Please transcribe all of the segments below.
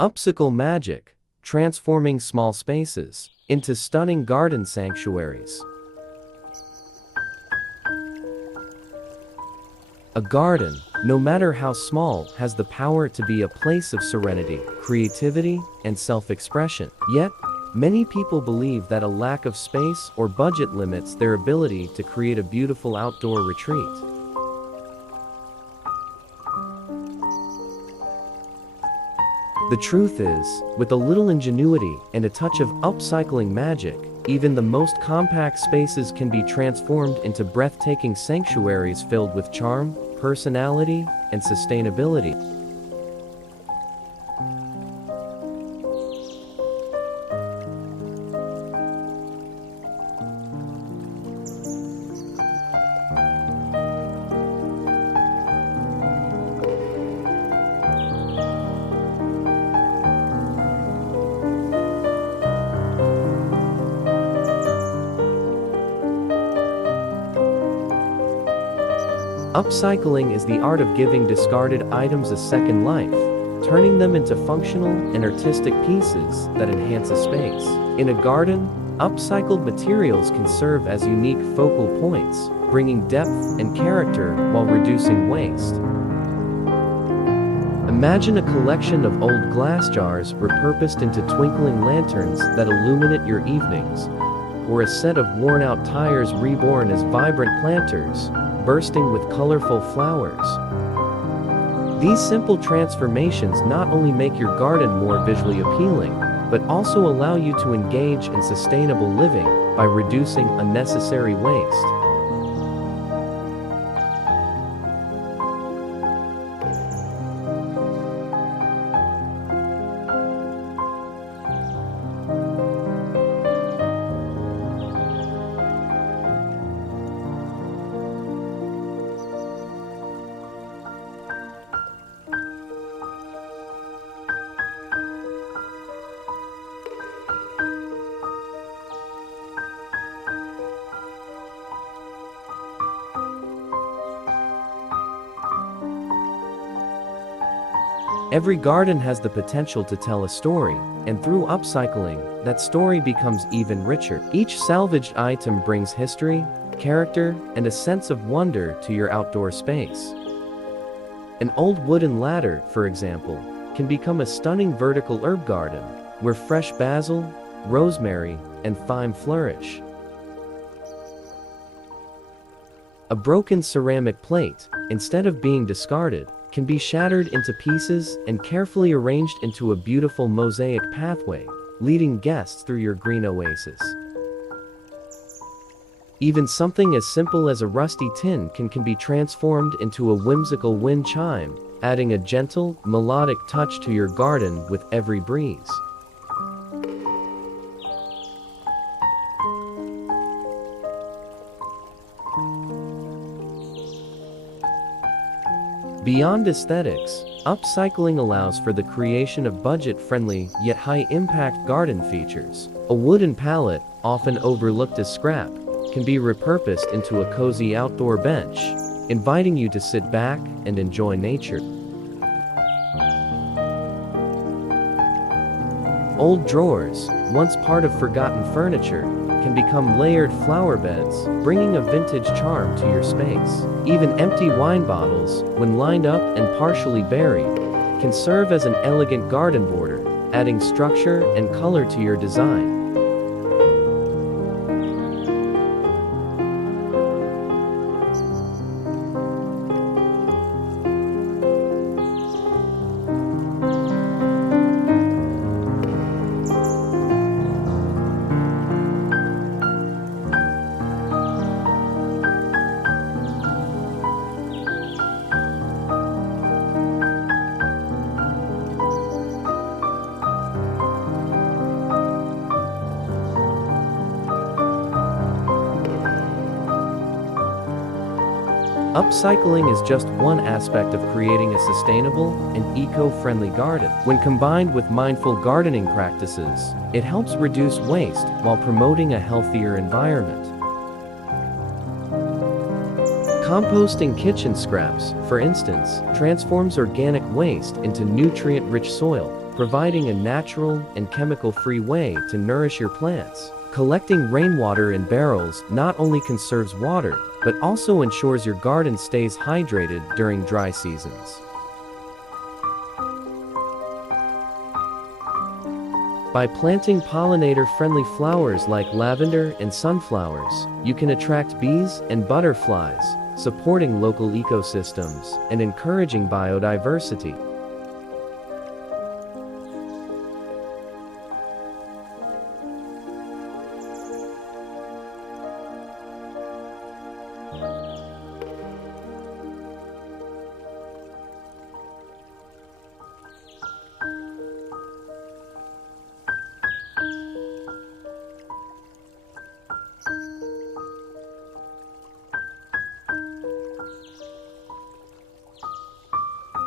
Upcycle magic, transforming small spaces into stunning garden sanctuaries. A garden, no matter how small, has the power to be a place of serenity, creativity, and self-expression. Yet, many people believe that a lack of space or budget limits their ability to create a beautiful outdoor retreat. The truth is, with a little ingenuity and a touch of upcycling magic, even the most compact spaces can be transformed into breathtaking sanctuaries filled with charm, personality, and sustainability. Upcycling is the art of giving discarded items a second life, turning them into functional and artistic pieces that enhance a space. In a garden, upcycled materials can serve as unique focal points, bringing depth and character while reducing waste. Imagine a collection of old glass jars repurposed into twinkling lanterns that illuminate your evenings, or a set of worn-out tires reborn as vibrant planters, bursting with colorful flowers. These simple transformations not only make your garden more visually appealing, but also allow you to engage in sustainable living by reducing unnecessary waste. Every garden has the potential to tell a story, and through upcycling, that story becomes even richer. Each salvaged item brings history, character, and a sense of wonder to your outdoor space. An old wooden ladder, for example, can become a stunning vertical herb garden, where fresh basil, rosemary, and thyme flourish. A broken ceramic plate, instead of being discarded, can be shattered into pieces and carefully arranged into a beautiful mosaic pathway, leading guests through your green oasis. Even something as simple as a rusty tin can be transformed into a whimsical wind chime, adding a gentle, melodic touch to your garden with every breeze. Beyond aesthetics, upcycling allows for the creation of budget-friendly yet high-impact garden features. A wooden pallet, often overlooked as scrap, can be repurposed into a cozy outdoor bench, inviting you to sit back and enjoy nature. Old drawers, once part of forgotten furniture, can become layered flower beds, bringing a vintage charm to your space. Even empty wine bottles, when lined up and partially buried, can serve as an elegant garden border, adding structure and color to your design. Upcycling is just one aspect of creating a sustainable and eco-friendly garden. When combined with mindful gardening practices, it helps reduce waste while promoting a healthier environment. Composting kitchen scraps, for instance, transforms organic waste into nutrient-rich soil, providing a natural and chemical-free way to nourish your plants. Collecting rainwater in barrels not only conserves water, but also ensures your garden stays hydrated during dry seasons. By planting pollinator-friendly flowers like lavender and sunflowers, you can attract bees and butterflies, supporting local ecosystems and encouraging biodiversity.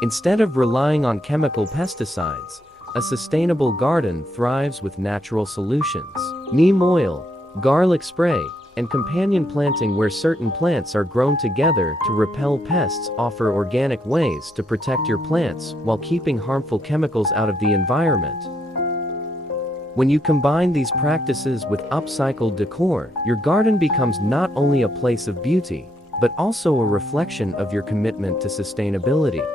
Instead of relying on chemical pesticides, a sustainable garden thrives with natural solutions. Neem oil, garlic spray, and companion planting where certain plants are grown together to repel pests offer organic ways to protect your plants while keeping harmful chemicals out of the environment. When you combine these practices with upcycled decor, your garden becomes not only a place of beauty, but also a reflection of your commitment to sustainability.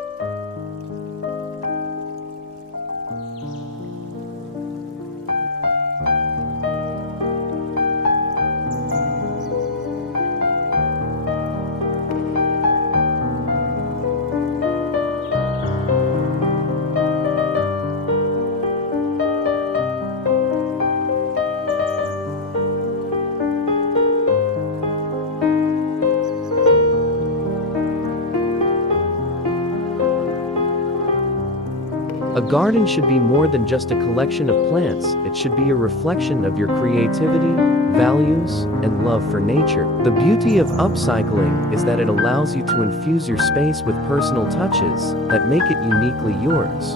A garden should be more than just a collection of plants. It should be a reflection of your creativity, values, and love for nature. The beauty of upcycling is that it allows you to infuse your space with personal touches that make it uniquely yours.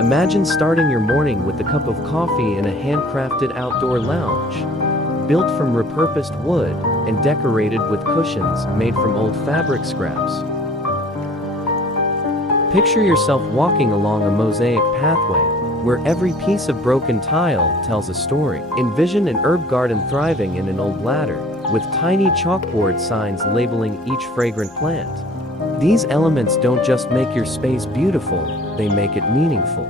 Imagine starting your morning with a cup of coffee in a handcrafted outdoor lounge, built from repurposed wood and decorated with cushions made from old fabric scraps. Picture yourself walking along a mosaic pathway, where every piece of broken tile tells a story. Envision an herb garden thriving in an old ladder, with tiny chalkboard signs labeling each fragrant plant. These elements don't just make your space beautiful, they make it meaningful.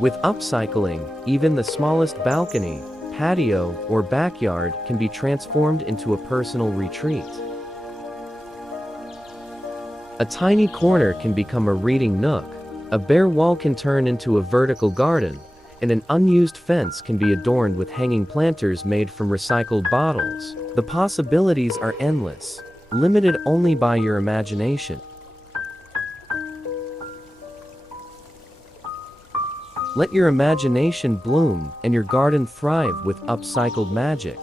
With upcycling, even the smallest balcony, patio, or backyard can be transformed into a personal retreat. A tiny corner can become a reading nook, a bare wall can turn into a vertical garden, and an unused fence can be adorned with hanging planters made from recycled bottles. The possibilities are endless, limited only by your imagination. Let your imagination bloom and your garden thrive with upcycled magic.